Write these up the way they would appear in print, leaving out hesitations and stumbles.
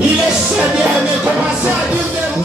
Il est Seigneur, mais commencez à dire des mots.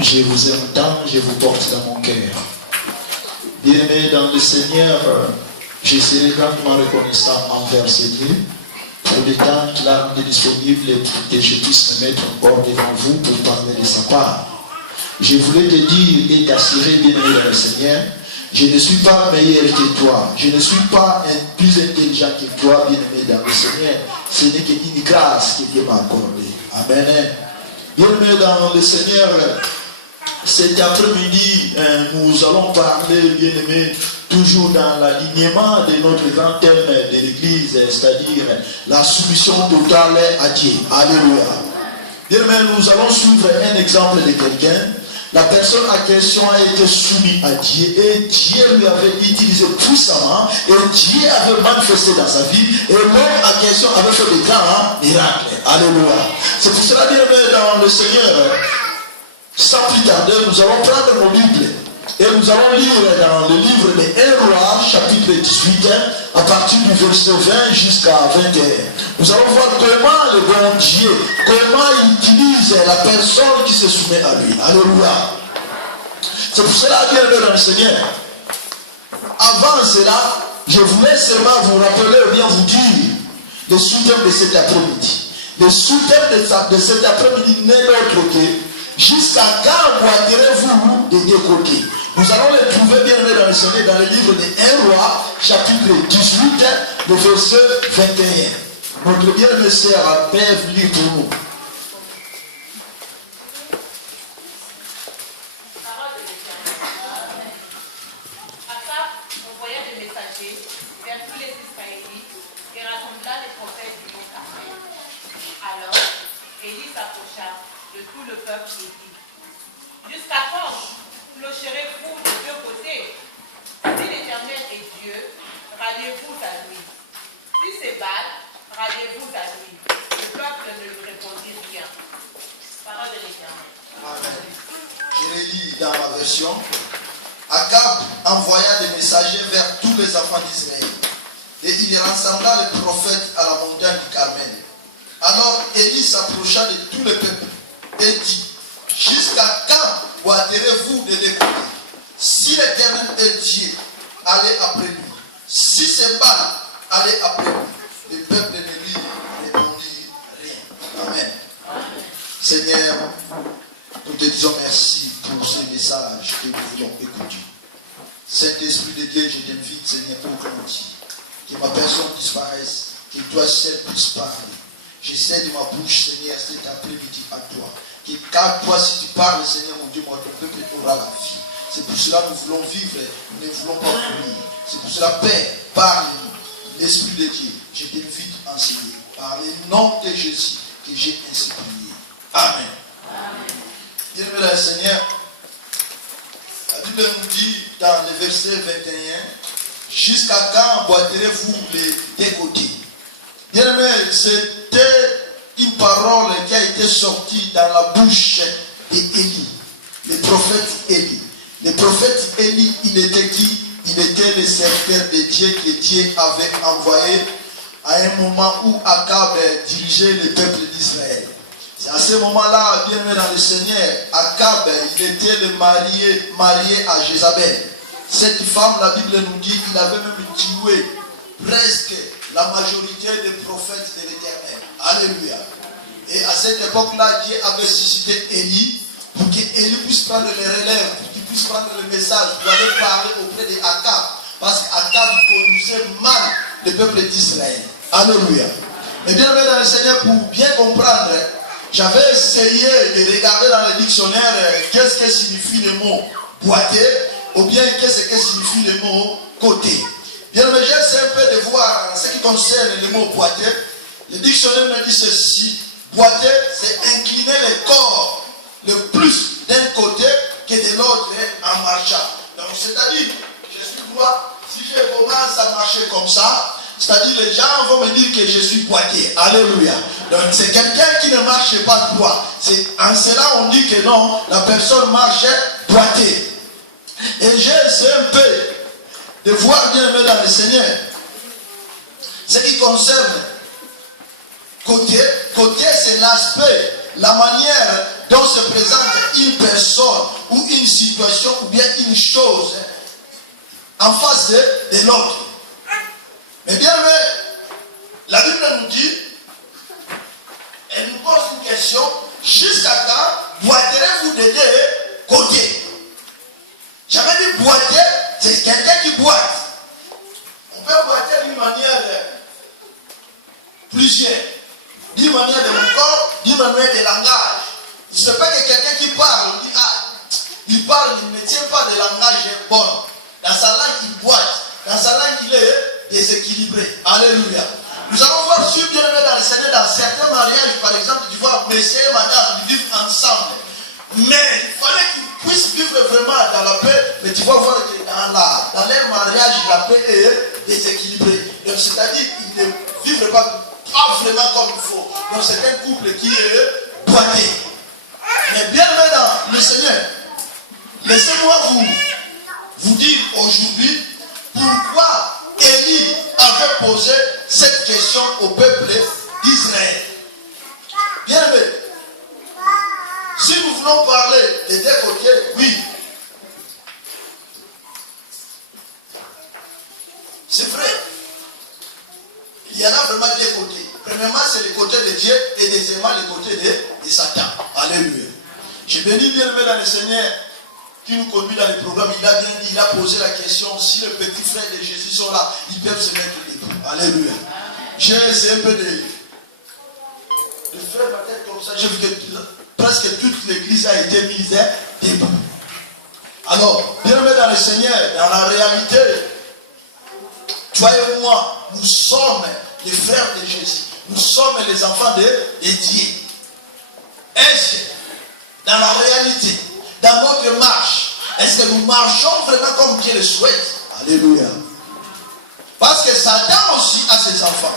Je vous aime tant, je vous porte dans mon cœur. Bien-aimés dans le Seigneur, je serai grandement reconnaissant envers ce Dieu pour le temps qu'il a rendu disponible et pour que je puisse me mettre encore devant vous pour parler de sa part. Je voulais te dire et t'assurer, bien-aimé dans le Seigneur, je ne suis pas meilleur que toi, je ne suis pas plus intelligent que toi, bien-aimé dans le Seigneur. Ce n'est qu'une grâce que Dieu m'a accordée. Amen. Bien-aimé dans le Seigneur, cet après-midi, nous allons parler, bien-aimés, toujours dans l'alignement de notre grand thème de l'Église, c'est-à-dire la soumission totale à Dieu. Alléluia. Bien-aimés, nous allons suivre un exemple de quelqu'un. La personne en question a été soumise à Dieu et Dieu lui avait utilisé puissamment et Dieu avait manifesté dans sa vie et l'homme en question avait fait de grands miracles. Alléluia. C'est pour cela, bien-aimés, dans le Seigneur, sans plus tarder, nous allons prendre nos Bibles et nous allons lire dans le livre de 1 Roi, chapitre 18, à partir du verset 20 jusqu'à 21. Nous allons voir comment le bon Dieu, comment il utilise la personne qui se soumet à lui. Alléluia. C'est pour cela, bien-aimés dans le Seigneur, avant cela, je voulais seulement vous rappeler ou bien vous dire le sous-thème de cet après-midi. Le sous-thème de cet après-midi n'est d'autre que jusqu'à quand boiterez-vous de deux côtés? Nous allons les trouver bien aimés dans le Seigneur, dans le livre de 1 Roi, chapitre 18, le verset 21. Notre bien-aimé sœur peuvent lire pour nous. Jusqu'à quand clocherez-vous de deux côtés? Si l'Éternel est Dieu, ralliez-vous à lui. Si c'est Baal, ralliez-vous à lui. Le peuple ne lui répondit rien. Parole de l'Éternel. Amen. Je l'ai dit dans ma version. Akab envoya des messagers vers tous les enfants d'Israël. Et il rassembla les prophètes à la montagne du Carmel. Alors Élie s'approcha de tout le peuple et dit: jusqu'à quand boiterez-vous de deux côtés? Si l'Éternel est Dieu, allez après lui. Si c'est Baal, allez après lui. Le peuple ne lui répondit rien. Amen. Seigneur, nous te disons merci pour ces messages que nous voulons écouter. Saint-Esprit de Dieu, je t'invite, Seigneur, pour que ma personne disparaisse, que toi seul puisses parler. J'essaie de ma bouche, Seigneur, cet après-midi à toi. Car toi, si tu parles, Seigneur, mon Dieu, moi, ton peuple aura la vie. C'est pour cela que nous voulons vivre, nous ne voulons pas mourir. C'est pour cela, Père, parle-nous. L'Esprit de Dieu, je t'invite à enseigner. Par le nom de Jésus, que j'ai ainsi prié. Amen. Bien-aimé dans le Seigneur, la Bible nous dit dans le verset 21, jusqu'à quand boiterez-vous les deux côtés? Bien-aimé, c'était une parole qui a été sortie dans la bouche d'Élie, le prophète Élie. Le prophète Élie, il était qui? Il était le serviteur de Dieu que Dieu avait envoyé à un moment où Akab dirigeait le peuple d'Israël. C'est à ce moment-là, bien aimé dans le Seigneur, Akab, il était le marié à Jézabel. Cette femme, la Bible nous dit qu'il avait même tué presque la majorité des prophètes de l'Éternel. Alléluia. Et à cette époque-là, Dieu avait suscité Élie pour qu'Élie puisse prendre le relève, pour qu'il puisse prendre le message, pour aller parler auprès d'Akab. Parce qu'Akab conduisait mal le peuple d'Israël. Alléluia. Mais bien aimé dans le Seigneur, pour bien comprendre, j'avais essayé de regarder dans le dictionnaire qu'est-ce que signifie le mot boiter ou bien qu'est-ce que signifie le mot côté. Bien aimé, j'essaie un peu de voir en ce qui concerne le mot boiter. Le dictionnaire me dit ceci: boiter, c'est incliner le corps le plus d'un côté que de l'autre en marchant. Donc, c'est-à-dire, je suis droit, si je commence à marcher comme ça, c'est-à-dire les gens vont me dire que je suis boitier. Alléluia. Donc c'est quelqu'un qui ne marche pas droit. C'est en cela on dit que non, la personne marche boitier. Et j'ai essayé un peu de voir bien aimé dans le Seigneur ce qui concerne côté. Côté, c'est l'aspect, la manière dont se présente une personne ou une situation ou bien une chose en face de l'autre. Mais bien aimé, la Bible nous dit, elle nous pose une question: jusqu'à quand boiterez-vous de deux côtés? J'avais dit boiter, c'est quelqu'un qui boite. On peut boiter d'une manière plusieurs, d'une manière de mon corps, d'une manière de langage. Il ne se peut que quelqu'un qui parle, on dit il parle, il ne tient pas de langage bon. Dans sa langue, il boite. Dans sa langue, il est déséquilibré. Alléluia. Nous allons voir sur bien aimé dans le Seigneur, dans certains mariages, par exemple, tu vois, messieurs et madame, ils vivent ensemble. Mais il fallait qu'ils puissent vivre vraiment dans la paix. Mais tu vas voir que dans leur mariage, la paix est déséquilibrée. Donc, c'est-à-dire qu'ils ne vivent pas vraiment comme il faut. Donc, c'est un couple qui est boité. Mais bien aimé dans le Seigneur, laissez-moi vous dire aujourd'hui pourquoi Élie avait posé cette question au peuple d'Israël. Bien aimé, si nous voulons parler des deux côtés, oui, c'est vrai. Il y en a vraiment deux côtés. Premièrement, c'est le côté de Dieu et deuxièmement, le côté de Satan. Alléluia. Je bénis bien aimé dans le Seigneur qui nous conduit dans le programme. Il a il a posé la question, si les petits frères de Jésus sont là, ils peuvent se mettre debout. Alléluia. J'ai essayé un peu de faire ma tête comme ça. J'ai vu que presque toute l'église a été mise debout. Alors, bien aimé dans le Seigneur, dans la réalité, toi et moi, nous sommes les frères de Jésus. Nous sommes les enfants de Dieu. Est-ce que dans la réalité, dans notre marche, est-ce que nous marchons vraiment comme Dieu le souhaite? Alléluia. Parce que Satan aussi a ses enfants.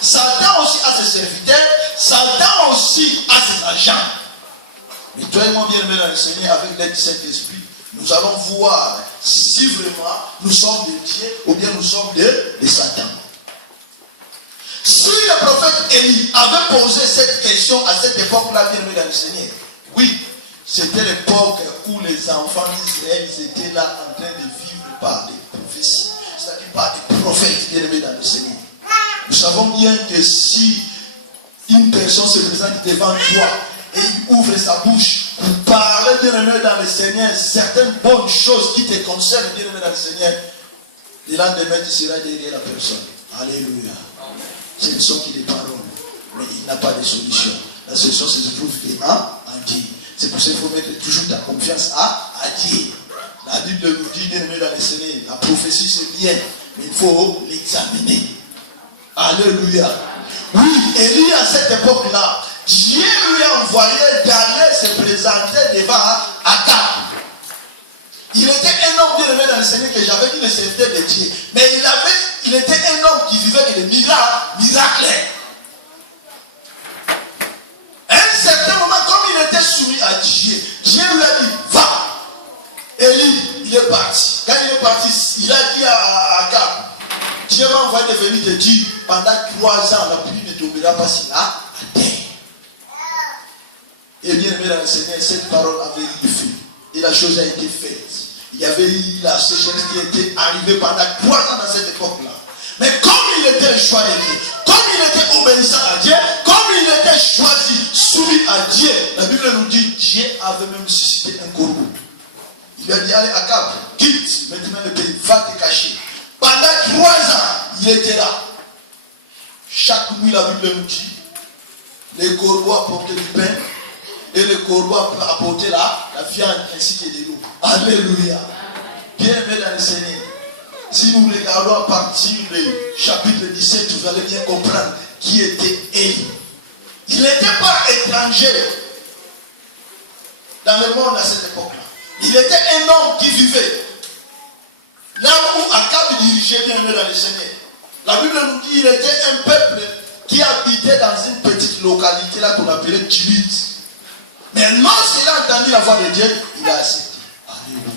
Satan aussi a ses serviteurs. Satan aussi a ses agents. Mais toi et moi, bien aimé dans le Seigneur, avec l'aide du Saint-Esprit, nous allons voir si vraiment nous sommes de Dieu ou bien nous sommes de Satan. Si le prophète Élie avait posé cette question à cette époque-là, bien aimé dans le Seigneur, oui, c'était l'époque où les enfants d'Israël étaient là en train de vivre par des prophéties, c'est-à-dire par des prophètes, bien aimés dans le Seigneur. Nous savons bien que si une personne se présente devant toi et il ouvre sa bouche pour parler, bien aimé dans le Seigneur, certaines bonnes choses qui te concernent, bien aimé dans le Seigneur, le lendemain tu seras derrière la personne. Alléluia. Ce ne sont que des paroles, mais il n'a pas de solution. La solution se trouve vraiment en Dieu. C'est pour ça qu'il faut mettre toujours ta confiance à Dieu. La Bible nous dit, bien aimé dans le Seigneur, la prophétie c'est bien, mais il faut l'examiner. Alléluia. Oui, Élie à cette époque-là, Dieu lui a envoyé d'aller se présenter devant Akab. Il était un homme bien aimé dans le Seigneur que j'avais dit le serviteur de Dieu. Mais il était un homme qui vivait des miracles. À un certain moment, comme il était soumis à Dieu, Dieu lui a dit, va. Élie, il est parti. Quand il est parti, il a dit à Akab, Dieu m'a envoyé de venir te dire, pendant 3 ans, la pluie ne tombera pas sur la terre. Et bien aimé dans le Seigneur, cette parole avait eu fait. Et la chose a été faite. Il y avait eu la sécheresse qui était arrivée pendant 3 ans dans cette époque-là. Mais comme il était le choix de Dieu, comme il était obéissant à Dieu, comme il était choisi, soumis à Dieu, la Bible nous dit, Dieu avait même suscité un corbeau. Il lui a dit, allez Akab, quitte maintenant le pays, va te cacher. Pendant 3 ans, il était là. Chaque nuit, la Bible nous dit, les corbeaux apportaient du pain, et le corbeau apportait la viande ainsi que de l'eau. Alléluia. Bien aimé dans le Seigneur. Si nous regardons à partir du chapitre 17, vous allez bien comprendre qui était Élie. Il n'était pas étranger dans le monde à cette époque-là. Il était un homme qui vivait là où Akab dirigeait, bien aimé dans le Seigneur. La Bible nous dit qu'il était un peuple qui habitait dans une petite localité là qu'on appelait Tibit. Mais lorsqu'il a entendu la voix de Dieu, il a accepté. Alléluia.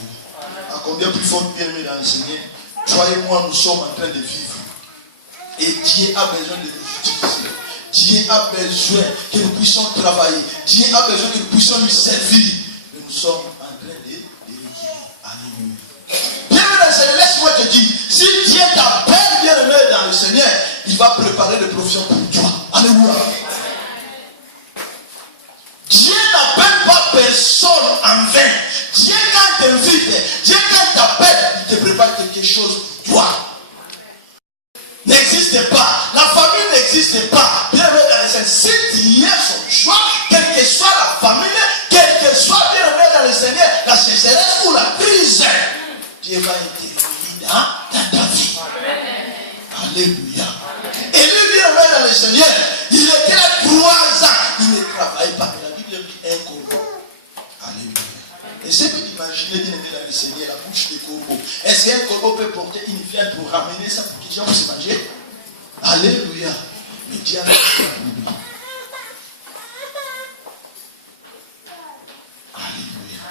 À combien plus fort, bien aimé dans le Seigneur, toi et moi, nous sommes en train de vivre. Et Dieu a besoin de nous utiliser. Dieu a besoin que nous puissions travailler. Dieu a besoin que nous puissions lui servir. Mais nous sommes en train de l'équilibrer. Alléluia. Bien aimé dans le Seigneur, laisse-moi te dire, si Dieu t'appelle, bien aimé dans le Seigneur, il va préparer des provisions pour toi. Alléluia. Dieu n'appelle pas personne en vain. Dieu quand t'invite, Dieu quand t'appelle, il te prépare quelque chose pour toi. N'existe pas. La famille n'existe pas. Bien aimé dans le Seigneur, si tu es son choix, quelle que soit la famille, quel que soit bien aimé dans le Seigneur, la sécheresse ou la crise, Dieu va intervenir dans ta vie. Alléluia. Et lui, bien aimé dans le Seigneur, il était là 3 ans, il ne travaille pas. Un corbeau. Alléluia. Et c'est que d'imaginer, bien aimé dans le Seigneur, la bouche des corbeaux. Est-ce qu'un corbeau peut porter une viande pour ramener ça pour que les gens puissent manger? Alléluia. Mais Dieu a fait pour lui. Alléluia.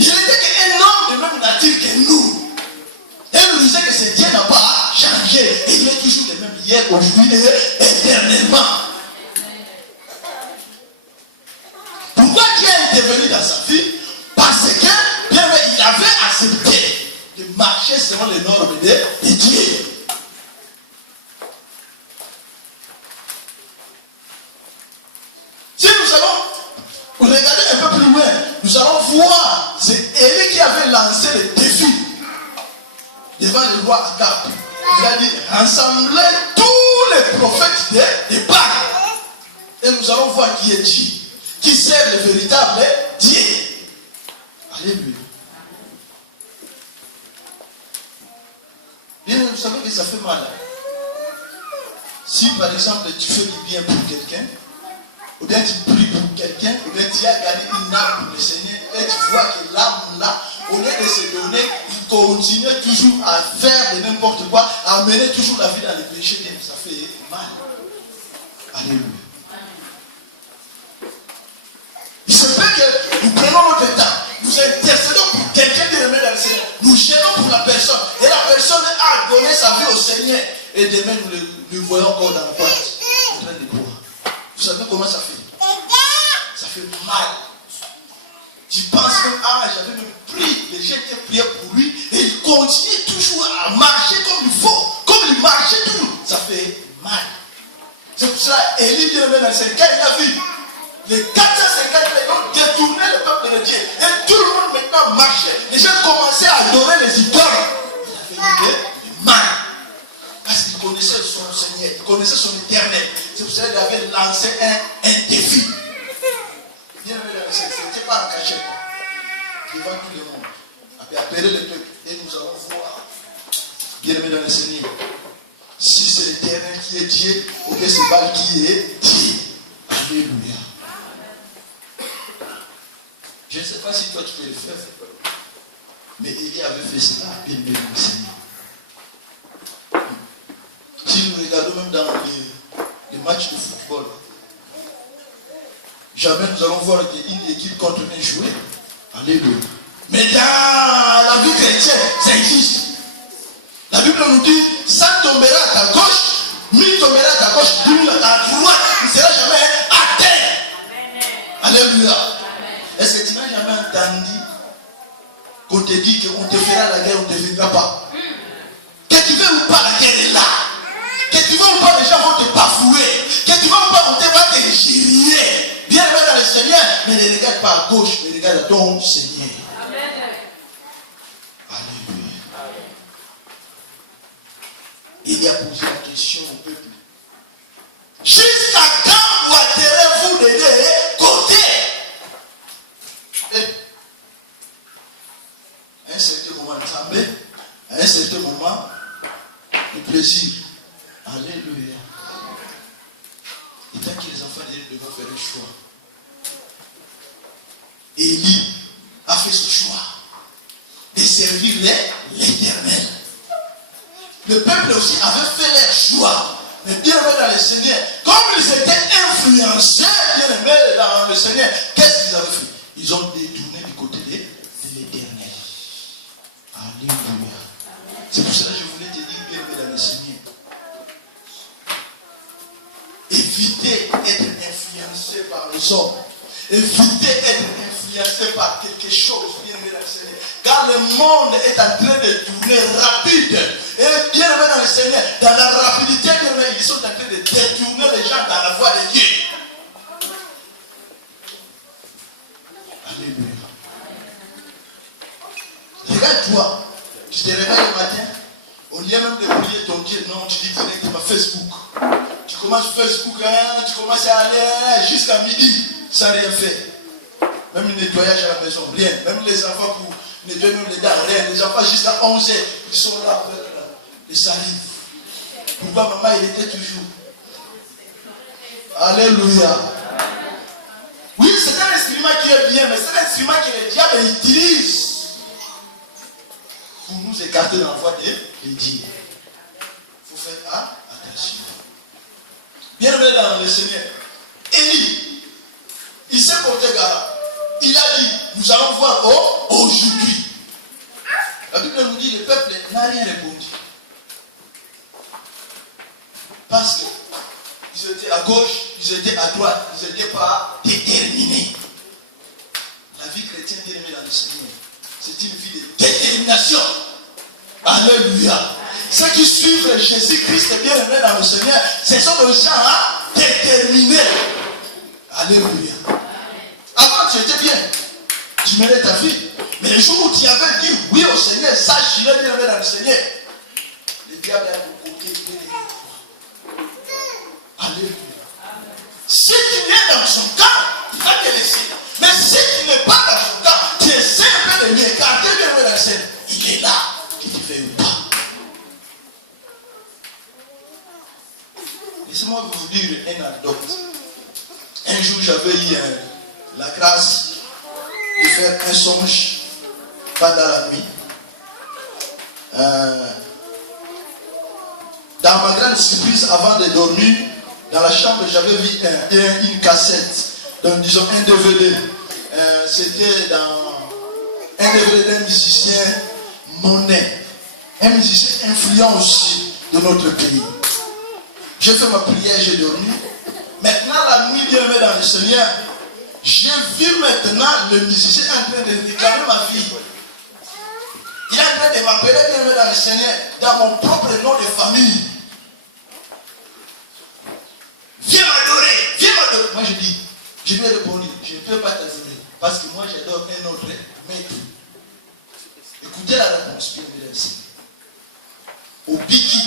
Il était un homme de même nature que nous. Et nous disait que ce Dieu n'a pas changé. Et il est toujours le même hier, aujourd'hui et éternellement. Pourquoi Dieu est intervenu dans sa vie? Parce que bien, il avait accepté de marcher selon les normes de Dieu. Si nous allons regarder un peu plus loin, nous allons voir, c'est Élie qui avait lancé le défi. devant le roi Akab. Il a dit, rassemblez tous les prophètes des Baal. Et nous allons voir qui est Dieu. Qui sert le véritable Dieu. Alléluia. Bien, vous savez que ça fait mal. Si par exemple tu fais du bien pour quelqu'un, ou bien tu pries pour quelqu'un, ou bien tu as gagné une âme pour le Seigneur, et tu vois que l'âme là, au lieu de se donner, il continue toujours à faire de n'importe quoi, à mener toujours la vie dans les péchés, ça fait mal. Alléluia. Il se peut que nous prenons notre temps, nous intercédons pour quelqu'un qui remet dans le Seigneur, nous gênons pour la personne, et la personne a donné sa vie au Seigneur, et demain nous le voyons encore dans la boîte, en train de boire. Vous savez comment ça fait? Ça fait mal. Tu penses que j'avais même prié, les gens étaient priés pour lui, et il continue toujours à marcher comme il faut, comme il marchait toujours. Ça fait mal. C'est pour cela Élie dit dans le Seigneur, quand il a vu les 450 ont détourné le peuple de Dieu, et tout le monde maintenant marchait. Les gens commençaient à adorer les idoles. Il avait eu mal. Parce qu'il connaissait son Seigneur, il connaissait son éternel. C'est pour cela qu'il avait lancé un défi. Bien aimé dans le Seigneur, ce n'était pas en cachette. Devant tout le monde. Il a appelé le peuple et nous allons voir. Bien aimé dans le Seigneur. Si c'est l'éternel qui est Dieu, ou bien c'est Baal qui est Dieu. Alléluia. Je ne sais pas si toi tu peux le faire. Mais Élie avait fait cela, bien aimé dans le Seigneur. Si nous regardons même dans les matchs de football, jamais nous allons voir une équipe contre une jouer. Alléluia. Mais dans la vie chrétienne, ça existe. La Bible nous dit, ça tombera à ta gauche, 1000 tombera à ta gauche, 10 000 à ta droite, il ne sera jamais à terre. Alléluia. Est-ce que tu n'as jamais entendu qu'on te dit qu'on te fera la guerre, on ne te fera pas? Que tu veux ou pas, la guerre est là. Que tu veux ou pas, les gens vont te bafouer. Que tu veux ou pas, on va te girier. Bien aimé dans le Seigneur, mais ne regarde pas à gauche, mais regarde à ton Seigneur. Amen. Alléluia. Il a posé la question au peuple. Jusqu'à quand doit-vous de les côtés? À un certain moment de trembler, à un certain moment de plaisir. Alléluia. Et tant que les enfants de Dieu devaient faire le choix, Élie a fait ce choix de servir l'Éternel. Le peuple aussi avait fait leur choix. Mais bien aimé dans le Seigneur, comme ils étaient influencés, bien aimé dans le Seigneur, qu'est-ce qu'ils avaient fait? Ils ont détourné du côté de l'Éternel. Alléluia. C'est pour cela que je voulais te dire, bien aimé dans le Seigneur, évitez d'être influencé par les hommes. Évitez d'être influencé par quelque chose, bien aimé dans le Seigneur. Car le monde est en train de tourner rapide. Et bien aimé dans le Seigneur, dans la rapidité, bien aimé, ils sont en train de détourner les gens dans la voie de Dieu. Alléluia. Regarde-toi. Tu te réveilles le matin, au lieu même de prier ton Dieu, non, tu dis directement Facebook. Tu commences Facebook, tu commences à aller jusqu'à midi sans rien faire. Même le nettoyage à la maison, rien. Même les enfants pour nettoyer même les dents, rien. Les enfants jusqu'à 11h, ils sont là avec les salives. Pourquoi maman, il était toujours? Alléluia. Oui, c'est un instrument qui est bien, mais c'est un instrument que le diable utilise pour nous écarter dans la voie de Dieu. Il faut faire attention. Bien aimé dans le Seigneur, Élie, il s'est porté garant. Il a dit, nous allons voir aujourd'hui. La Bible nous dit, le peuple n'a rien répondu. Parce qu'ils étaient à gauche, ils étaient à droite, ils n'étaient pas déterminés. La vie chrétienne, bien aimée dans le Seigneur, c'est une vie de détermination. Alléluia. Ceux qui suivent Jésus-Christ bien aimé dans le Seigneur, ce sont des gens déterminés. Alléluia. Avant tu étais bien. Tu menais ta vie. Mais le jour où tu avais dit oui au Seigneur, ça j'irai bien dans le Seigneur. Le diable a côté. Alléluia. Si tu viens dans son camp, il va te laisser. Mais si tu n'es pas dans son camp, tu essaies un peu de lui écarter bien dans le Seigneur. Il est là, que tu fais ou pas. Laissez-moi vous dire une anecdote. Un jour, j'avais eu la grâce de faire un songe pendant la nuit. Dans ma grande surprise, avant de dormir, dans la chambre, j'avais vu une cassette, donc disons un DVD. C'était dans un DVD d'un musicien Monet, un musicien influent aussi de notre pays. J'ai fait ma prière, j'ai dormi. Maintenant, la nuit, bien aimé dans le Seigneur, j'ai vu maintenant le musicien en train de réclamer ma vie. Il est en train de m'appeler bien aimé dans le Seigneur, dans mon propre nom de famille. Viens m'adorer, viens m'adorer. Moi, je lui ai répondu, je ne peux pas t'adorer, parce que moi, j'adore un autre maître. Écoutez la réponse, bien aimé dans le Seigneur. Au Biki,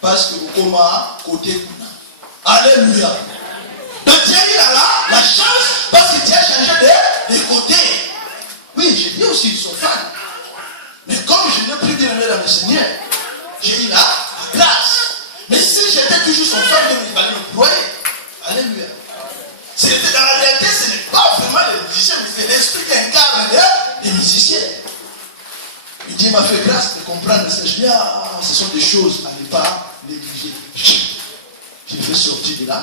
parce que au Koma, côté Kuna. Alléluia. Donc tu as eu la chance parce que tu as changé de côté. Oui, j'ai dit aussi, ils sont fans. Mais comme je n'ai plus bien aimé dans le Seigneur, j'ai eu la grâce. Mais si j'étais toujours son fan, il fallait me croire. Alléluia. C'était dans la réalité, ce n'est pas vraiment les musiciens, mais c'est l'esprit qui incarne les musiciens. Et Dieu m'a fait grâce de comprendre ça. Je dis, ce sont des choses à ne pas négliger. Je le fais sortir de la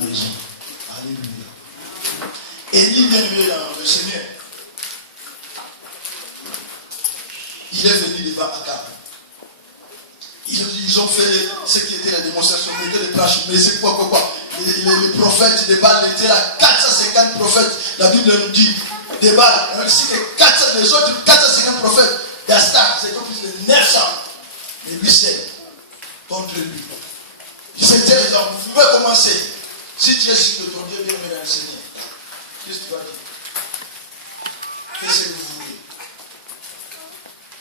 maison. Alléluia. Élie bien aimé dans le Seigneur. Il est venu devant Akab. Ils ont fait ce qui était la démonstration. Ils étaient les planches. Mais c'est quoi. Les prophètes de Baal étaient là. 450 prophètes. La Bible nous dit de Baal. Les autres 450 prophètes d'Astar, c'était plus de 900. Mais lui, c'est contre lui. C'était les hommes. Vous pouvez commencer. Si tu es sûr de ton Dieu bien aimé dans le Seigneur, qu'est-ce que tu vas dire? Qu'est-ce que vous voulez?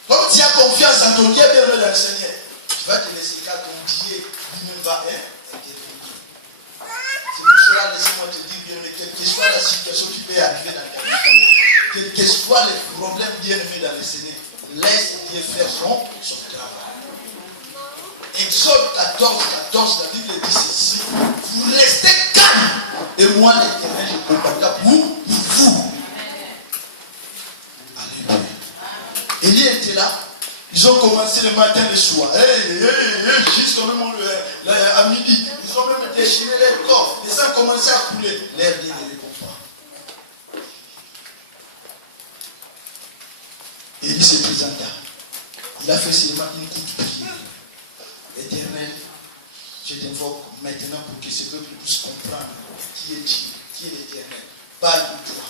Comme tu as confiance en ton Dieu bien aimé dans le Seigneur, tu vas te laisser car ton Dieu lui-même va intervenir. C'est pour cela, laissez-moi te dire bien aimé, quelle que soit la situation qui peut arriver dans ta vie, quels que soient les problèmes bien aimés dans le Seigneur, laisse Dieu faire son travail. Exode 14, la Bible dit ceci. Vous restez calme. Et moi, l'Éternel, je combattrai pour vous. Alléluia. Élie était là. Ils ont commencé le matin et le soir. Jusqu'à même à midi. Ils ont même déchiré les corps. Et ça a commencé à couler. L'air ne répond pas. Élie se présenta. Il a fait seulement une courte prière. Éternel, je t'invoque maintenant pour que ce peuple puisse comprendre qui est Dieu, qui est l'Éternel. Parle pour toi.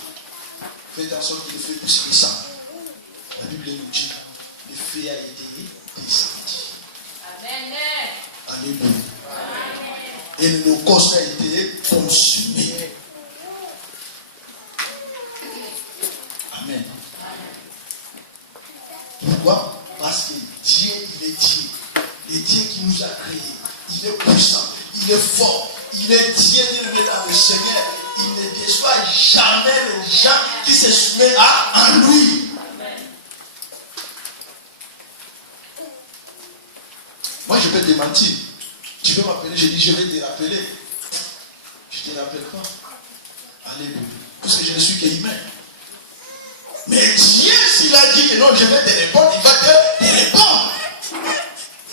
Faites en sorte que le feu puisse descendre. La Bible nous dit, le feu a été descendu. Amen. Alléluia. Et l'holocauste a été consumé. Amen. Pourquoi? Parce que Dieu, il est Dieu. Le Dieu qui nous a créés, il est puissant, il est fort, il est Dieu bien-aimé dans le Seigneur. Il ne déçoit jamais les gens qui se soumettent à lui. Amen. Moi, je peux te mentir. Tu peux m'appeler, je dis, je vais te rappeler. Je ne te rappelle pas. Alléluia. Parce que je ne suis qu'humain. Mais Dieu, s'il a dit que non, je vais te répondre, il va te répondre.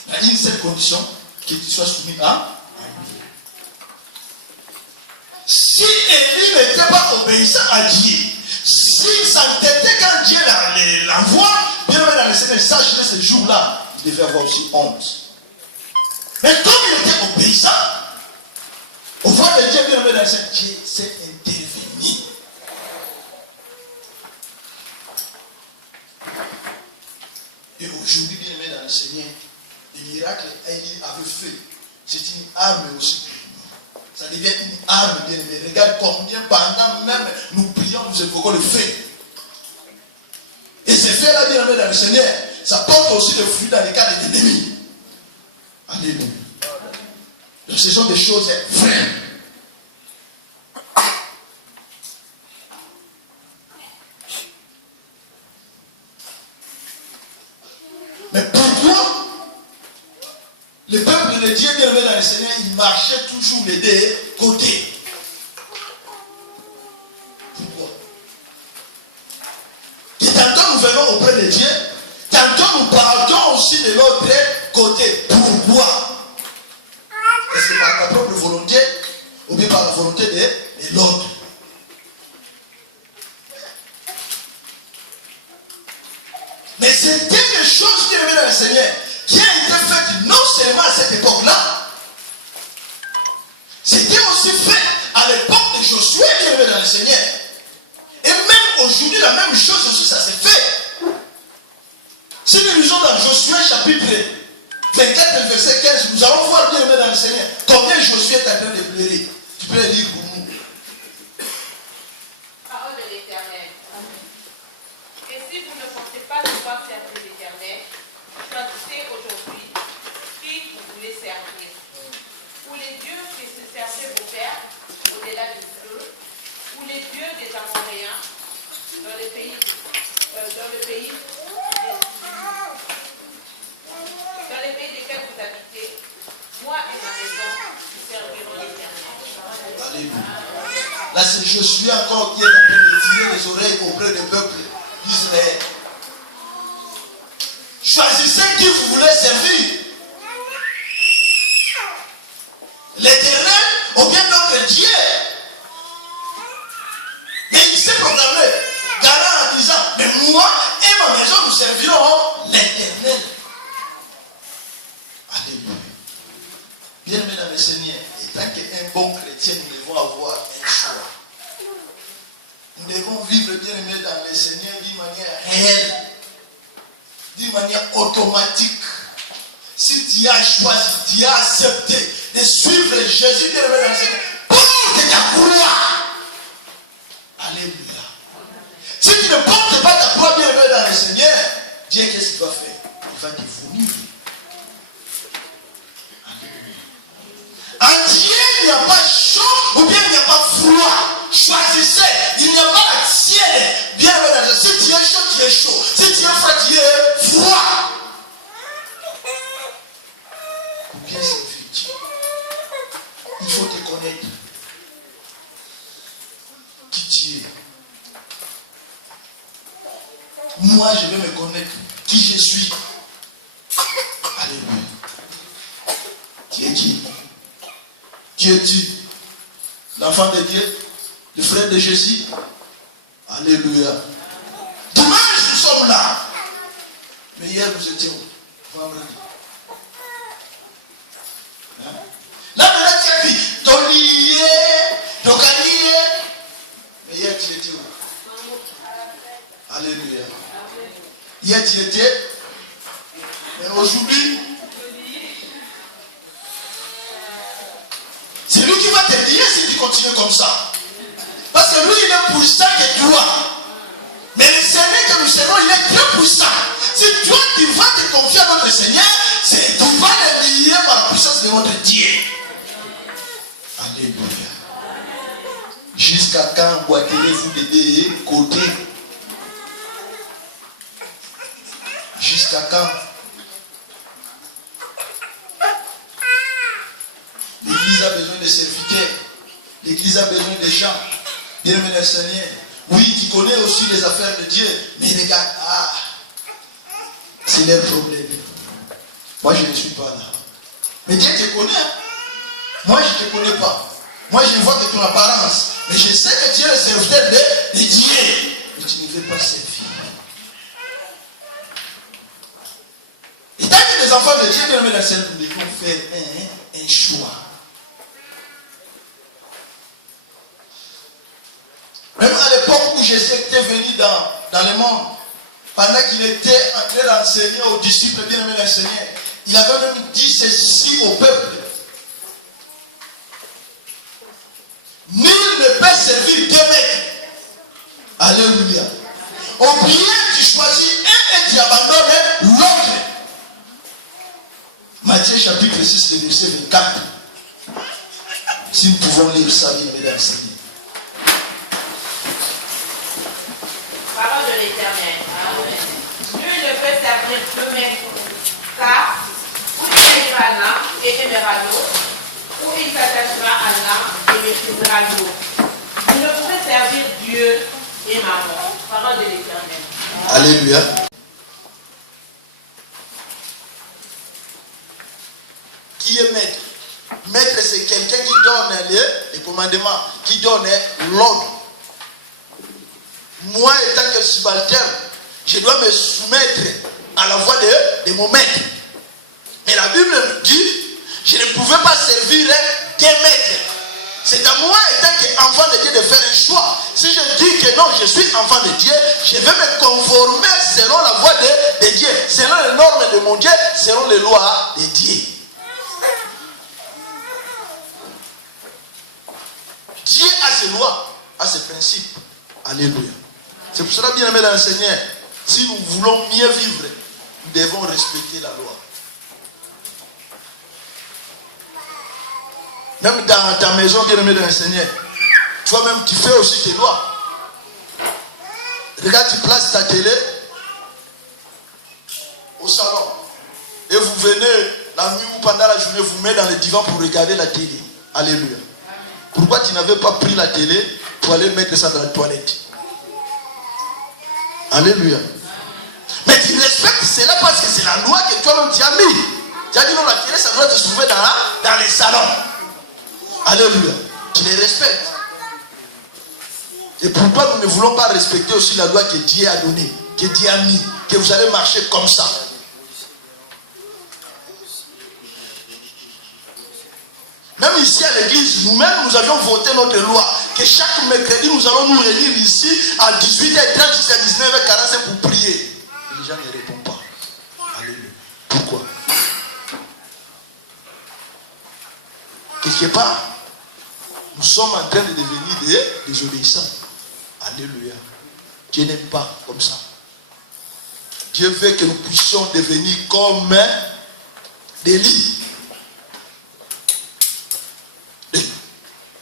Il y a une seule condition, que tu sois soumis à lui. Si Élie n'était pas obéissant à Dieu, s'il s'entêtait quand Dieu l'envoie, bien dans le Seigneur, sache que ce jour-là, il devait avoir aussi honte. Mais comme il était obéissant, au voix de Dieu, bien dans le Seigneur, Dieu s'est intervenu. Et aujourd'hui, bien aimé dans le Seigneur, le miracle Élie avait fait, c'est une arme aussi pour nous. Ça devient une arme, bien aimé. Regarde combien pendant même nous prions, nous évoquons le feu. faits-là, bien aimé dans le Seigneur, ça porte aussi le fruit dans les cas de l'ennemi. Alléluia. Donc ce sont des choses vraies. Mais pourquoi le peuple de Dieu bien aimé dans le Seigneur, il marchait toujours les deux côtés? Pourquoi? Et tantôt nous venons auprès de Dieu, tantôt nous partons aussi de l'autre côté. Pourquoi? Est-ce que par ta propre volonté ou bien par la volonté de l'autre? Mais c'était des choses qui aimait dans le Seigneur, qui a été faites non seulement à cette époque-là, c'était aussi fait à l'époque de Josué qui aimait dans le Seigneur. Et même aujourd'hui, la même chose aussi, ça s'est fait. Si nous lisons dans Josué chapitre 24, verset 15, nous allons voir bien aimé dans le Seigneur combien Josué est en train de pleurer. Tu peux le lire pour nous. Parole de l'Éternel. Et si vous ne pensez pas devoir servir l'Éternel, choisissez aujourd'hui qui vous voulez servir. Ou les dieux que se servaient vos pères au-delà du feu, ou les dieux des Amoréens dans le pays desquels vous habitez. Moi et ma maison, nous servirons l'Éternel. Alléluia. Là, c'est Josué encore qui est en train de tirer les oreilles auprès du peuple d'Israël. Choisissez qui vous voulez servir. L'Éternel ou bien notre Dieu. Mais il s'est proclamé, garant en disant, mais moi et ma maison nous servirons l'Éternel. Alléluia. Bien aimé dans le Seigneur, et tant qu'un bon chrétien, nous devons avoir un choix. Nous devons vivre, bien aimé dans le Seigneur, d'une manière réelle, d'une manière automatique. Si tu as choisi, tu as accepté de suivre Jésus, bien aimé dans le Seigneur, porte ta croix. Alléluia. Si tu ne portes pas ta croix, bien aimé dans le Seigneur, Dieu, qu'est-ce qu'il va faire? Il va te vomir. En Dieu, il n'y a pas chaud ou bien il n'y a pas froid. Choisissez. Il n'y a pas la tienne. Bien aimé, si tu es chaud, tu es chaud. Si tu es froid, tu es froid. Pour bien servir Dieu, il faut te connaître qui tu es. Moi, je vais me connaître qui je suis. Alléluia. Tu es qui? Qui es-tu? L'enfant de Dieu? Le frère de Jésus? Alléluia. Dimanche, nous sommes là. Mais hier, nous étions vendredi. Hein? Là, maintenant, tu as dit, ton lié, ton canier. Mais hier, tu étais où? Alléluia. Hier, tu étais. Mais aujourd'hui, c'est lui qui va te dire si tu continues comme ça. Parce que lui, il est puissant que toi. Mais le Seigneur que nous servons, il est très puissant. Si toi, tu vas te confier à notre Seigneur, tu vas le lier par la puissance de notre Dieu. Alléluia. Jusqu'à quand boiterez-vous des deux côtés? Jusqu'à quand? L'église a besoin de serviteurs. L'église a besoin de gens. Bien aimé le Seigneur. Oui, tu connais aussi les affaires de Dieu. Mais regarde, c'est leur problème. Moi, je ne suis pas là. Mais Dieu te connaît. Moi, je ne te connais pas. Moi, je ne vois que ton apparence. Mais je sais que tu es le serviteur de Dieu. Mais tu ne veux pas servir. Et tant que les enfants de Dieu, bien aimé le Seigneur, nous devons faire un choix. Même à l'époque où Jésus était venu dans le monde, pendant qu'il était en train d'enseigner aux disciples bien-aimés du Seigneur, il avait même dit ceci au peuple. Nul ne peut servir deux maîtres. Alléluia. Ou bien tu choisis un tu abandonnes l'autre. Matthieu chapitre 6, le verset 24. Si nous pouvons lire ça, mesdames et messieurs. Parole de l'Éternel. Amen. Nul ne peut servir deux maîtres, car ou il aimera l'un et aimera l'autre, ou il s'attachera à l'un et méprisera l'autre. Vous ne pouvez servir Dieu et maman. Parole de l'Éternel. Alléluia. Qui est maître? Maître, c'est quelqu'un qui donne les commandements, qui donne l'ordre. Moi, étant que subalterne, je dois me soumettre à la voix de mon maître. Mais la Bible nous dit, je ne pouvais pas servir des maîtres. C'est à moi, étant qu'enfant de Dieu, de faire un choix. Si je dis que non, je suis enfant de Dieu, je vais me conformer selon la voix de Dieu, selon les normes de mon Dieu, selon les lois de Dieu. Dieu a ses lois, a ses principes. Alléluia. C'est pour cela, bien aimé dans le Seigneur, si nous voulons mieux vivre, nous devons respecter la loi. Même dans ta maison, bien aimé dans le Seigneur, toi-même, tu fais aussi tes lois. Regarde, tu places ta télé au salon. Et vous venez la nuit ou pendant la journée, vous mettez dans le divan pour regarder la télé. Alléluia. Pourquoi tu n'avais pas pris la télé pour aller mettre ça dans la toilette? Alléluia. Mais tu respectes cela parce que c'est la loi que toi-même tu as mis. Tu as dit non, la télé, ça doit te trouver dans les salons. Alléluia. Tu les respectes. Et pourquoi nous ne voulons pas respecter aussi la loi que Dieu a donnée, que Dieu a mis, que vous allez marcher comme ça? Même ici à l'église, nous-mêmes, nous avions voté notre loi, que chaque mercredi, nous allons nous réunir ici à 18h30 jusqu'à 19h45 pour prier. Et les gens ne répondent pas. Alléluia. Pourquoi? Quelque part, nous sommes en train de devenir des obéissants. Alléluia. Dieu n'aime pas comme ça. Dieu veut que nous puissions devenir comme des lits.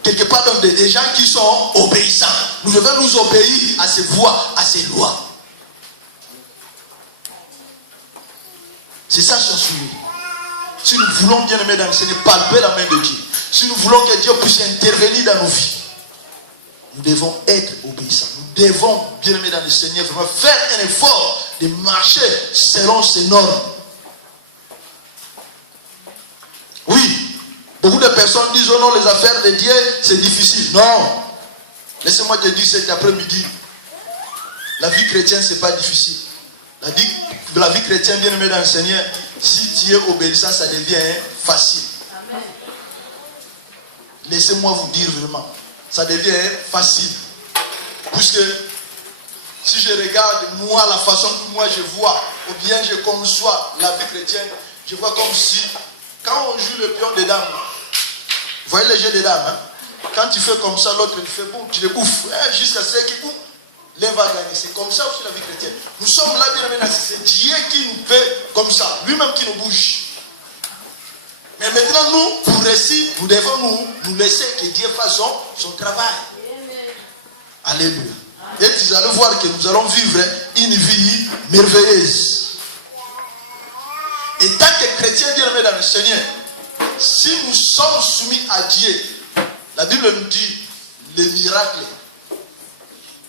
Quelque part, donc, des gens qui sont obéissants. Nous devons nous obéir à ses voies, à ses lois. C'est ça son suivi. Si nous voulons bien aimer dans le Seigneur, palper la main de Dieu. Si nous voulons que Dieu puisse intervenir dans nos vies, nous devons être obéissants. Nous devons bien aimer dans le Seigneur, vraiment faire un effort de marcher selon ses normes. Oui. Beaucoup de personnes disent, oh non, les affaires de Dieu, c'est difficile. Non. Laissez-moi te dire cet après-midi, la vie chrétienne, ce n'est pas difficile. La vie chrétienne, bien aimée dans le Seigneur, si tu es obéissant, ça devient facile. Amen. Laissez-moi vous dire vraiment, ça devient facile. Puisque, si je regarde, moi, la façon que moi je vois, ou bien je conçois la vie chrétienne, je vois comme si, quand on joue le pion des dames, vous voyez le jeu des dames, hein? Quand tu fais comme ça, l'autre il fait bon, tu le bouffes, hein, jusqu'à ce qu'il bouffe, l'un va gagner. C'est comme ça aussi la vie chrétienne. Nous sommes là, bien aimés, c'est Dieu qui nous fait comme ça, lui-même qui nous bouge. Mais maintenant, nous, pour réussir, nous devons nous laisser que Dieu fasse son travail. Alléluia. Et vous allez voir que nous allons vivre une vie merveilleuse. Et tant que chrétiens, bien aimés dans le Seigneur, si nous sommes soumis à Dieu, la Bible nous dit, les miracles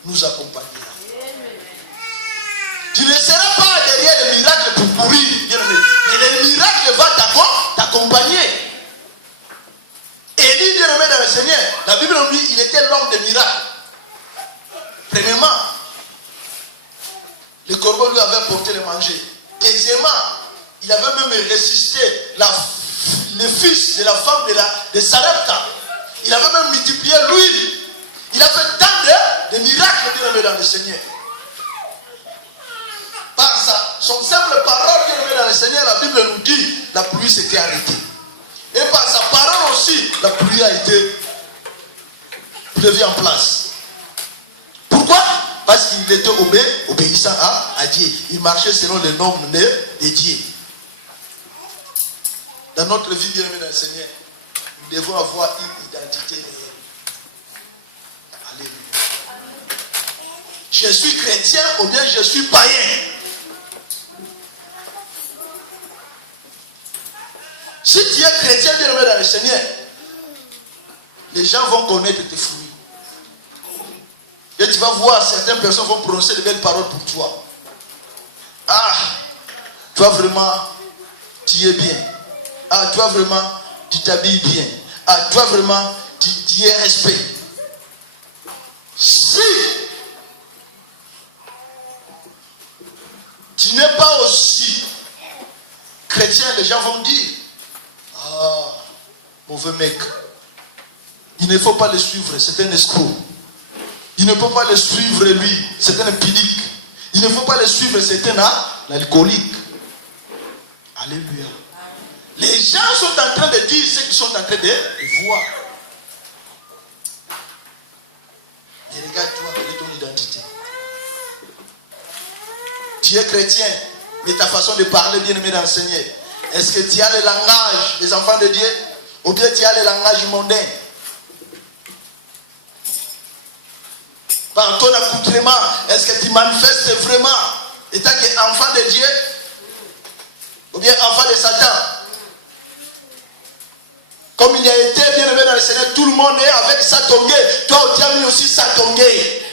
nous accompagneront. Tu ne seras pas derrière les miracles pour courir, bien aimé, mais les miracles vont t'accompagner. Élie, bien aimé dans le Seigneur, la Bible nous dit, il était l'homme des miracles. Premièrement, le corbeau lui avait porté le manger. Deuxièmement, il avait même ressuscité le fils de la femme de Sarepta. Il avait même multiplié l'huile. Il a fait tant de miracles, bien aimé dans le Seigneur. Par son simple parole, bien aimé dans le Seigneur, la Bible nous dit, la pluie s'était arrêtée. Et par sa parole aussi, la pluie a été prévue en place. Pourquoi? parce qu'il était obéissant à Dieu. Il marchait selon les normes de Dieu. Dans notre vie, bien-aimé dans le Seigneur, nous devons avoir une identité réelle. Alléluia. Je suis chrétien ou bien je suis païen. Si tu es chrétien, bien-aimé dans le Seigneur, les gens vont connaître tes fruits. Et tu vas voir, certaines personnes vont prononcer de belles paroles pour toi. Ah, toi vraiment, tu es bien. Ah, toi vraiment, tu t'habilles bien. Ah, toi vraiment, tu es respect. Si tu n'es pas aussi chrétien, les gens vont dire, ah, mauvais mec. Il ne faut pas le suivre, c'est un escroc. Il ne faut pas le suivre, lui, c'est un impilique. Il ne faut pas le suivre, c'est un alcoolique. Alléluia. Les gens sont en train de dire ce qu'ils sont en train de voir. Mais regarde-toi, quelle est ton identité? Tu es chrétien, mais ta façon de parler, bien-aimé dans le Seigneur, est-ce que tu as le langage des enfants de Dieu ou bien tu as le langage mondain? Par ton accoutrement, est-ce que tu manifestes vraiment étant qu'enfant de Dieu ou bien enfant de Satan? Comme il a été bien aimé dans le Seigneur, tout le monde est avec Satongé. Toi, tu as mis aussi Satongé.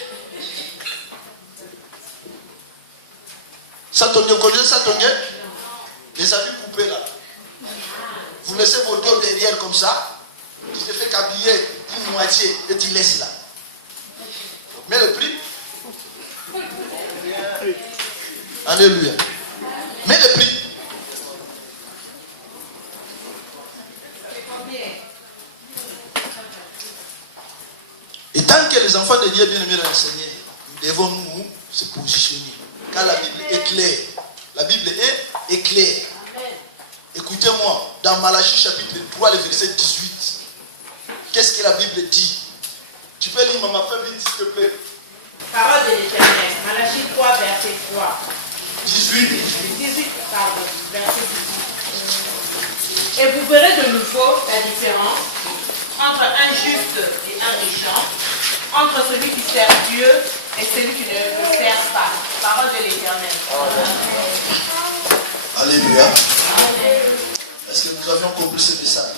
Satongé, vous connaissez Satongé? Les habits coupés là. Vous laissez vos dos derrière comme ça. Tu te fais qu'habiller une moitié et tu laisses là. Mais le prix. Alléluia. Mais le prix. Et tant que les enfants de Dieu bien-aimés dans le Seigneur, nous devons nous se positionner. Car la Bible est claire. La Bible est claire. Écoutez-moi, dans Malachie chapitre 3, le verset 18, qu'est-ce que la Bible dit? Tu peux lire, maman, fais vite, s'il te plaît. Parole de l'Éternel, Malachie 3, verset 3. 18. 18, pardon, verset 18. Et vous verrez de nouveau la différence entre un juste et un méchant, entre celui qui sert Dieu et celui qui ne le sert pas. Parole de l'Éternel. Alléluia. Est-ce que nous avions compris ce message?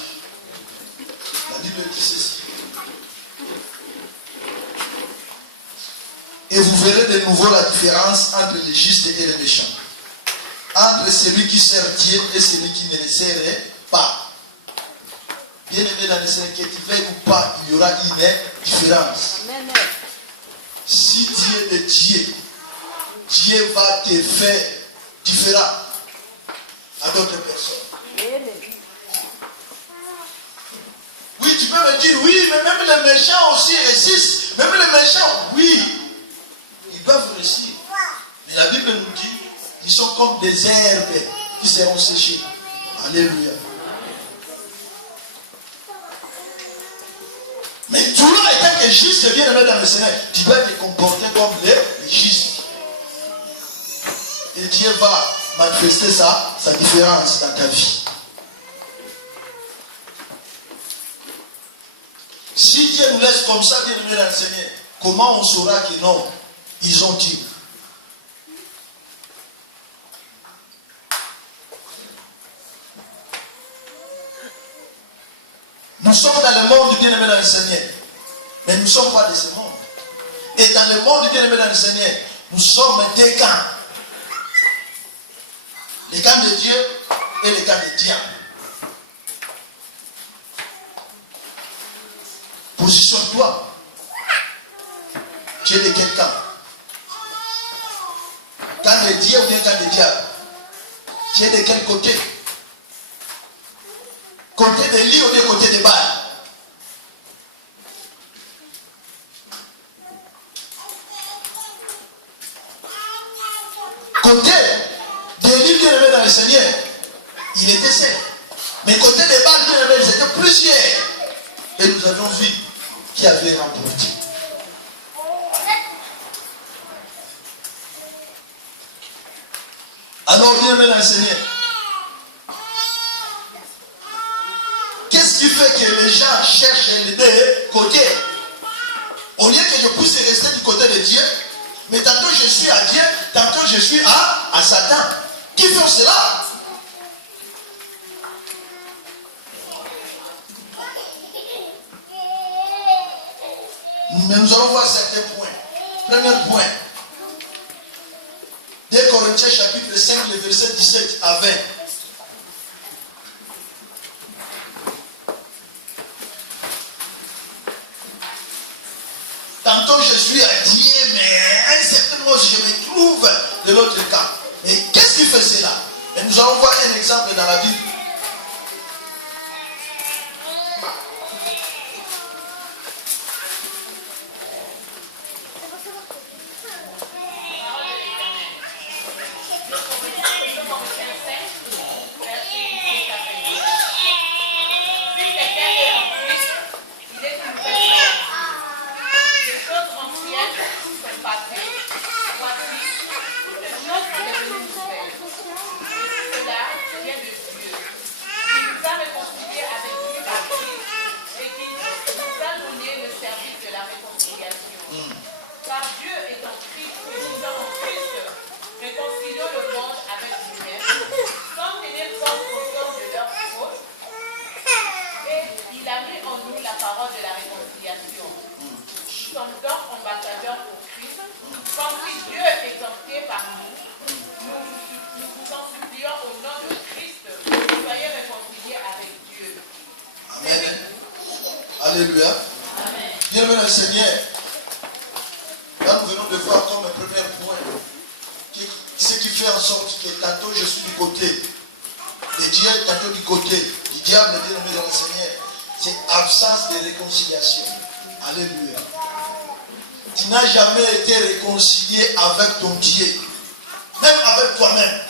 La Bible dit ceci. Et vous verrez de nouveau la différence entre les justes et les méchants. Entre celui qui sert Dieu et celui qui ne le sert pas. Bien aimé dans le Seigneur, que tu veuilles ou pas, il y aura une différence. Amen. Si Dieu est Dieu, Dieu va te faire différent à d'autres personnes. Oui, tu peux me dire, oui, mais même les méchants aussi réussissent. Même les méchants, oui, ils doivent réussir. Mais la Bible nous dit, ils sont comme des herbes qui seront séchées. Alléluia. Mais toi, étant que juste bien aimé dans le Seigneur, tu dois te comporter comme les justes. Et Dieu va manifester sa différence dans ta vie. Si Dieu nous laisse comme ça, bien aimé dans le Seigneur, comment on saura que non, ils ont Dieu? Nous sommes dans le monde bien aimé dans le Seigneur, mais nous ne sommes pas de ce monde. Et dans le monde bien aimé dans le Seigneur, nous sommes deux camps. Les camps de Dieu et les camps de diable. Positionne-toi. Tu es de quel camp? Camp de Dieu ou bien camp de diable? Tu es de quel côté? Côté de lit ou bien côté de Baal? Côté de lit bien aimé dans le Seigneur, il était seul. Mais côté de Baal bien aimé, ils étaient plusieurs. Et nous avions vu qui avait remporté. bien-aimé dans le Seigneur. Qu'est-ce qui fait que les gens cherchent les deux côtés? Au lieu que je puisse rester du côté de Dieu, mais tantôt je suis à Dieu, tantôt je suis à Satan. Qui fait cela? Mais nous allons voir certains points. Premier point. 2 Corinthiens chapitre 5, le verset 17 à 20. Tantôt je suis à Dieu, mais à un certain moment je me trouve de l'autre camp. Mais qu'est-ce qui fait cela? Et nous allons voir un exemple dans la Bible. Alléluia. Bien-aimé dans le Seigneur. Là, nous venons de voir comme un premier point ce qui fait en sorte que tantôt je suis du côté de Dieu, tantôt du côté du diable, bien-aimé dans le Seigneur. C'est absence de réconciliation. Alléluia. Tu n'as jamais été réconcilié avec ton Dieu, même avec toi-même.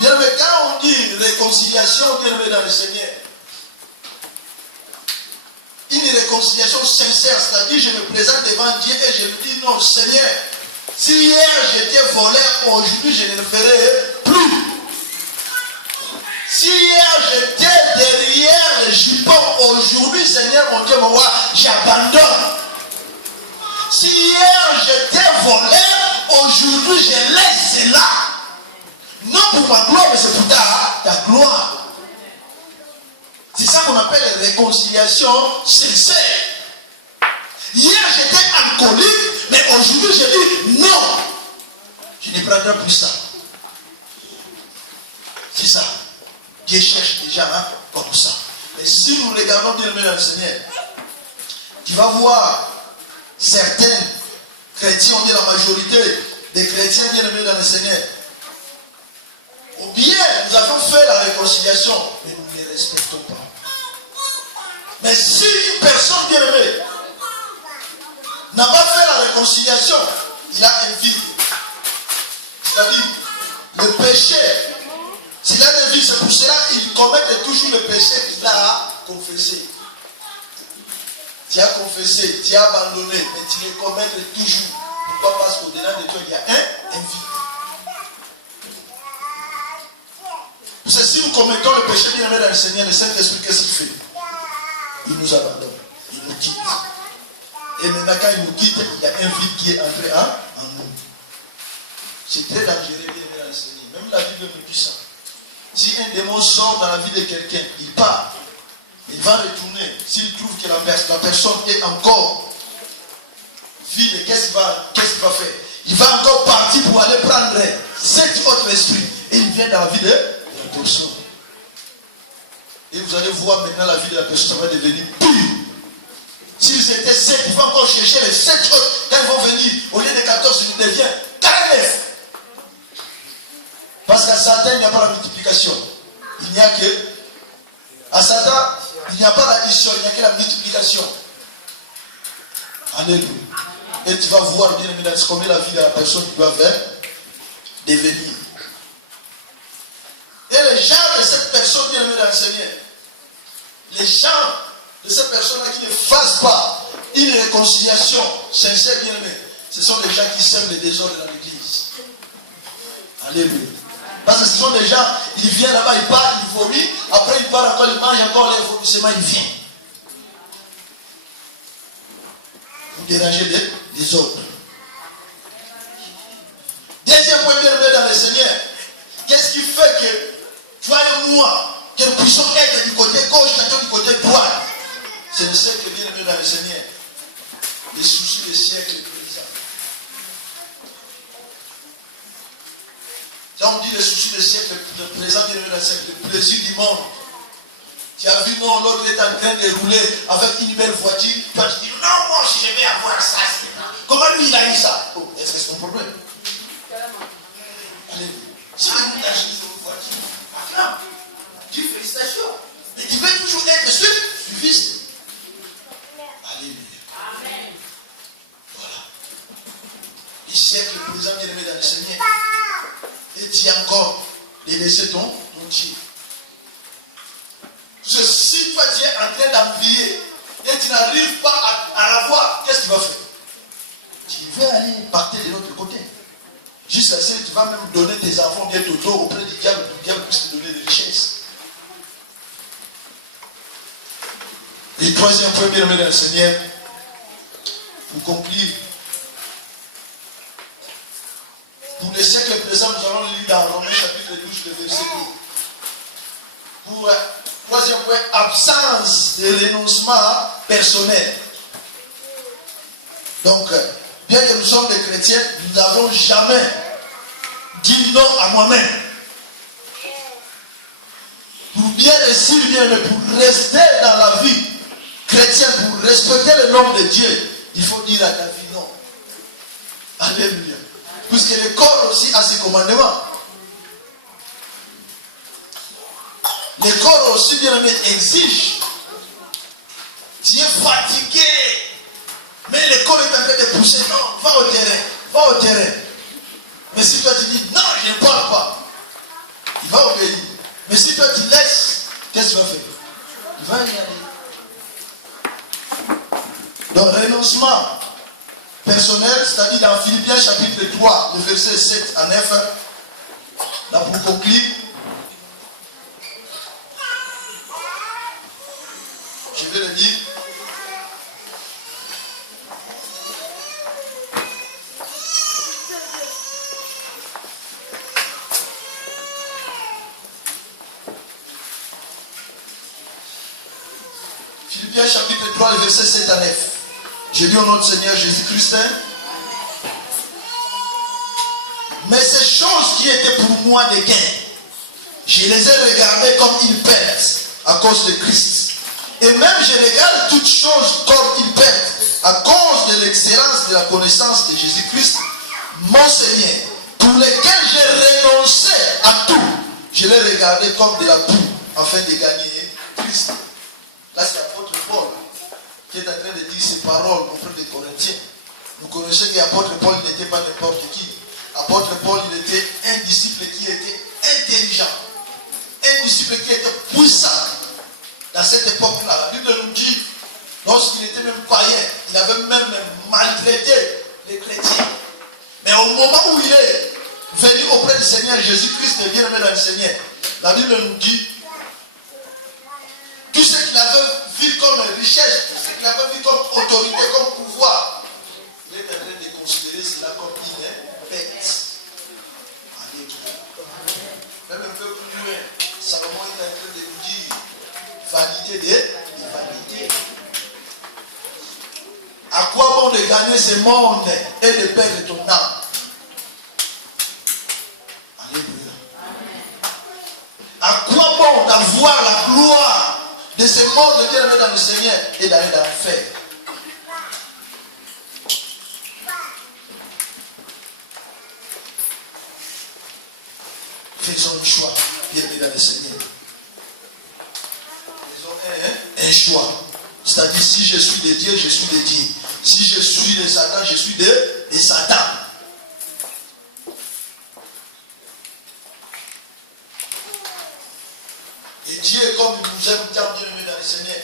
Bien-aimé, quand on dit réconciliation, bien-aimé dans le Seigneur, une réconciliation sincère, c'est-à-dire je me présente devant Dieu et je lui dis non Seigneur, si hier j'étais voleur, aujourd'hui je ne le ferai plus. Si hier j'étais derrière le jupon, aujourd'hui Seigneur mon Dieu mon roi, j'abandonne. Si hier j'étais voleur, aujourd'hui je laisse cela. Non pour ma gloire, mais c'est pour ta gloire. C'est ça qu'on appelle la réconciliation sincère. Hier j'étais alcoolique, mais aujourd'hui je dis non. Je ne prendrai plus ça. C'est ça. Dieu cherche déjà comme ça. Et si nous regardons bien dans le Seigneur, tu vas voir certains chrétiens, on dit la majorité des chrétiens bien aimés dans le Seigneur. Ou bien nous avons fait la réconciliation, mais nous ne les respectons pas. Mais si une personne bien aimée n'a pas fait la réconciliation, il a un vide. C'est-à-dire, le péché, s'il a un vide, c'est pour cela qu'il commet toujours le péché qu'il a confessé. Tu as confessé, tu as abandonné, mais tu le commets toujours. Pourquoi? Parce qu'au-delà de toi, il y a un vide. Parce que si nous commettons le péché bien aimé dans le Seigneur, le Saint-Esprit, qu'est-ce qu'il fait? Il nous abandonne, il nous quitte. Et maintenant quand il nous quitte, il y a un vide qui est entré en nous. C'est très dangereux bien aimé dans le Seigneur. Même la Bible me dit ça. Si un démon sort dans la vie de quelqu'un, il part. Il va retourner. S'il trouve que la personne est encore vide, qu'est-ce qu'il va faire? Il va encore partir pour aller prendre cet autre esprit. Et il vient dans la vie de la personne. Et vous allez voir maintenant la vie de la personne va devenir pure. S'ils étaient 7, ils vont encore chercher les 7 autres. Quand ils vont venir, au lieu de 14, ils deviennent 49. Parce qu'à Satan, il n'y a pas la multiplication. Il n'y a que... À Satan, il n'y a pas l'addition, il n'y a que la multiplication. Alléluia. Et tu vas voir bien évidemment combien la vie de la personne doit devenir. Et les gens de cette personne bien aimée dans le Seigneur, les gens de cette personne-là qui ne fassent pas une réconciliation sincère bien aimée, ce sont les gens qui sèment les désordres dans l'église. Alléluia. Parce que ce sont des gens, ils viennent là-bas, ils partent, ils vomissent, après ils partent encore, ils mangent encore les vomissements, ils viennent. Vous dérangez les autres. Deuxième point bien aimé dans le Seigneur. Qu'est-ce qui fait que toi et moi, que nous puissions être du côté gauche, chacun du côté droit? C'est le siècle bien aimé dans le Seigneur. Les soucis des siècles présents. Quand on dit les soucis des siècles présents, bien aimé dans le siècle, le plaisir du monde. Tu as vu, non, l'autre est en train de rouler avec une belle voiture. Toi, tu dis, non, moi, si je vais avoir ça, c'est ça. Comment lui, il a eu ça? Oh, est-ce que c'est ton problème? Allez, si vous achetez une voiture, acclame. Dis félicitations. Mais tu veux toujours être suiviste. Alléluia. Amen. Voilà. Les siècles présents, bien aimés dans le Seigneur. Et dis encore de laisser ton Dieu. Si toi tu es en train d'envier et tu n'arrives pas à l'avoir, qu'est-ce que tu vas faire? Tu vas aller partir de l'autre côté. Juste assez, tu vas même donner tes enfants bientôt auprès du diable pour que le diable puisse te donner des richesses. Et troisième point, bien aimé dans le Seigneur, pour conclure. Pour les siècles présents, nous allons lire dans Romains chapitre 12, le verset 2. Pour troisième point, absence de renoncement personnel. Donc, bien que nous sommes des chrétiens, nous n'avons jamais dit non à moi-même. Pour bien réussir, bien, pour rester dans la vie chrétienne, pour respecter le nom de Dieu, il faut dire à ta vie non. Alléluia. Puisque le corps aussi a ses commandements. Le corps aussi, bien aimé, exige. Tu es fatigué. Mais le corps est en train de pousser. Non, va au terrain. Va au terrain. Mais si toi tu dis non, je ne parle pas, il va obéir. Mais si toi tu laisses, qu'est-ce que tu vas faire? Il va y aller. Donc, renoncement personnel, c'est-à-dire dans Philippiens chapitre 3, le verset 7 à 9, là pour conclure, je vais le dire. Philippiens chapitre 3, le verset 7 à 9. Je lis au nom du Seigneur Jésus-Christ. Mais ces choses qui étaient pour moi des gains, je les ai regardées comme une perte à cause de Christ. Et même je regarde toutes choses comme une perte à cause de l'excellence de la connaissance de Jésus-Christ, mon Seigneur, pour lequel j'ai renoncé à tout. Je l'ai regardé comme de la boue afin de gagner Christ. Là, c'est l'apôtre Paul qui est en train de dire ces paroles auprès des Corinthiens. Vous connaissez que l'apôtre Paul n'était pas n'importe qui. L'apôtre Paul, il était un disciple qui était intelligent. Un disciple qui était puissant. Dans cette époque-là, la Bible nous dit, lorsqu'il était même païen, il avait même maltraité les chrétiens. Mais au moment où il est venu auprès du Seigneur Jésus-Christ, et bien aimé dans le Seigneur, la Bible nous dit, tout ce qu'il avait vu comme richesse, tout ce qu'il avait vu comme autorité, comme pouvoir, il est en train de considérer cela comme une bête. Même un peu plus loin, Salomon est en train de nous dire vanité des vanités. À quoi bon de gagner ce monde et de perdre ton âme? Alléluia. À quoi bon d'avoir la gloire de ce monde bien aimé dans le Seigneur et d'aller dans l'enfer? Faisons un choix bien aimé dans le Seigneur. Faisons un choix. C'est-à-dire, si je suis de Dieu, je suis de Dieu. Si je suis de Satan, je suis de Satan. Et Dieu, comme il nous aime tant bien aimé dans le Seigneur,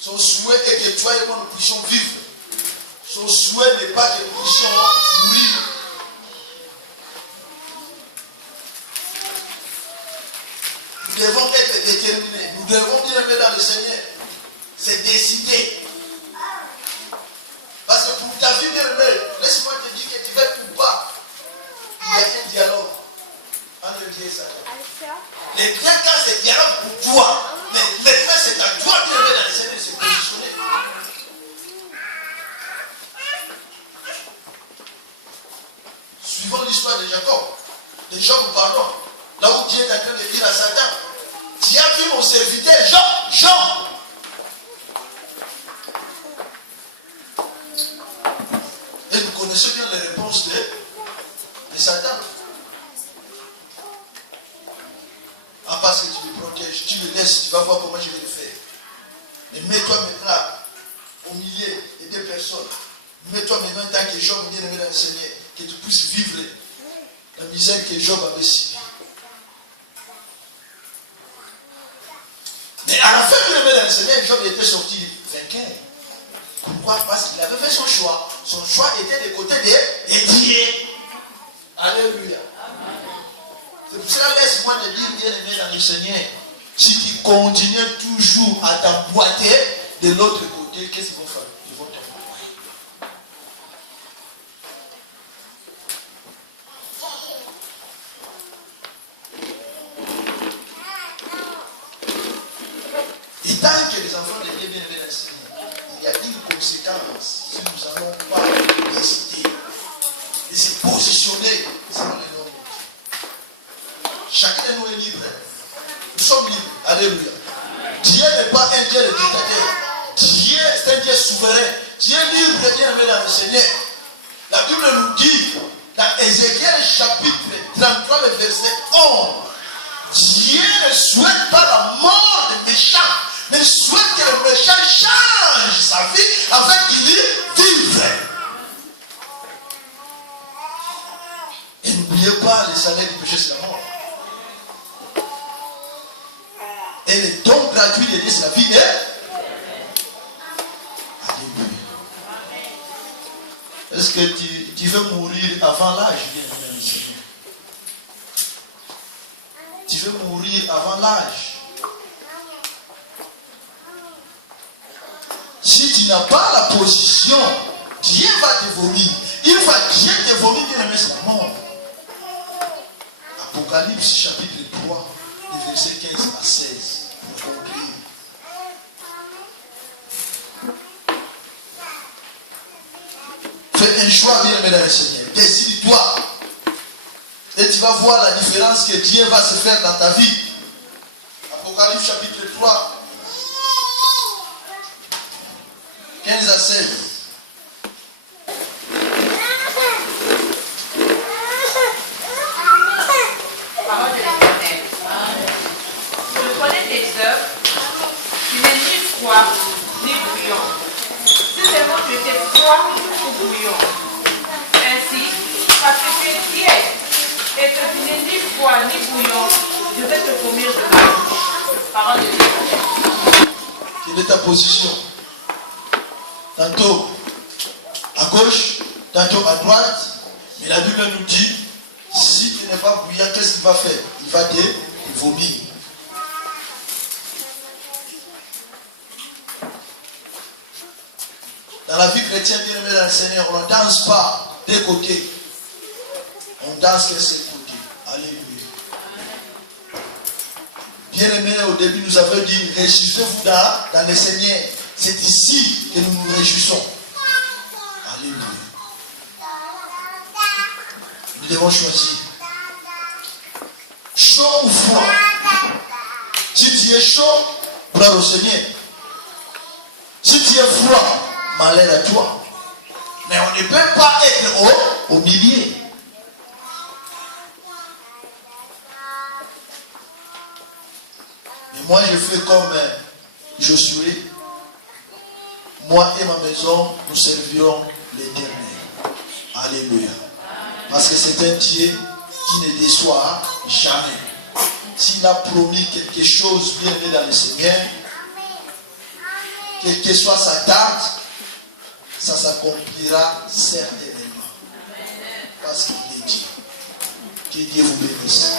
son souhait est que toi et moi nous puissions vivre. Son souhait n'est pas que nous puissions mourir. devons être déterminés. Nous devons dire dans le Seigneur. C'est décidé. Parce que pour ta vie, bien aimé, laisse-moi te dire que tu vas ou pas. Il y a un dialogue entre Dieu et Satan. Les bien quand c'est dialogue pour toi, mais maintenant c'est à toi bien aimé dans le Seigneur de se positionner. Suivons l'histoire de Jacob, de Job, pardon, là où Dieu est en train de dire à Satan, tu as vu mon serviteur Job. Et vous connaissez bien les réponses de Satan. Ah, parce que tu le protèges, tu le laisses, tu vas voir comment je vais le faire. Mais mets-toi maintenant au milieu des deux personnes. Mets-toi maintenant en tant que Job, bien aimé dans le Seigneur, que tu puisses vivre la misère que Job avait subie. Mais à la fin, bien aimé dans le Seigneur, Job était sorti vainqueur. Pourquoi? Parce qu'il avait fait son choix. Son choix était des côtés de Dieu. Alléluia. C'est pour cela, laisse-moi te dire, bien aimé dans le Seigneur, si tu continues toujours à t'emboîter de l'autre côté, qu'est-ce qu'ils vont faire? Ils vont t'emboîter. Et tant que les enfants de Dieu bien aimés dans le Seigneur, il y a une conséquence si nous n'allons pas décider de se positionner selon les normes de Dieu. Chacun de nous est libre. Nous sommes libres. Alléluia. Dieu n'est pas un Dieu de dictateur. Dieu est un Dieu souverain. Dieu est libre de bien aimé dans le Seigneur. La Bible nous dit dans Ézéchiel chapitre 33, le verset 11, Dieu ne souhaite pas la mort des méchants, mais souhaite que le méchant change sa vie afin qu'il y vive. Et n'oubliez pas, le salaire du péché, c'est la mort. Et le don gratuit de Dieu, c'est la vie. Alléluia. Est-ce que tu veux mourir avant l'âge, bien aimé Seigneur? Tu veux mourir avant l'âge? Si tu n'as pas la position, Dieu va te vomir. Dieu te vomir, bien aimé, c'est la mort. Apocalypse chapitre 3, les versets 15 à 16. Pour conclure. Fais un choix, bien aimé dans le Seigneur. Décide-toi. Et tu vas voir la différence que Dieu va se faire dans ta vie. Apocalypse chapitre 3, 15 à 16. Parole de l'Éternel. Je connais tes œuvres. Tu n'es ni froid ni bouillant. Si seulement tu étais froid ou bouillant. Ainsi, parce que tu es tiède et que tu n'es ni froid ni bouillant, je vais te vomir de ma bouche. Parole de l'Éternel. Quelle est ta position? Tantôt à gauche, tantôt à droite. Mais la Bible nous dit, si tu n'es pas bouillant, qu'est-ce qu'il va faire? Il va te vomir. Dans la vie chrétienne, bien aimé dans le Seigneur, on ne danse pas des côtés. On danse qu'un seul côté. Alléluia. Bien aimé, au début, nous avons dit, réjouissez-vous dans le Seigneur. C'est ici que nous nous réjouissons. Alléluia. Nous devons choisir. Chaud ou froid. Si tu es chaud, gloire au Seigneur. Si tu es froid, malheur à toi. Mais on ne peut pas être au milieu. Et moi, je fais comme Josué. Moi et ma maison, nous servirons l'Éternel. Alléluia. Parce que c'est un Dieu qui ne déçoit jamais. S'il a promis quelque chose bien aimé dans le Seigneur, quelle que soit sa date, ça s'accomplira certainement. Parce qu'il est Dieu. Que Dieu vous bénisse.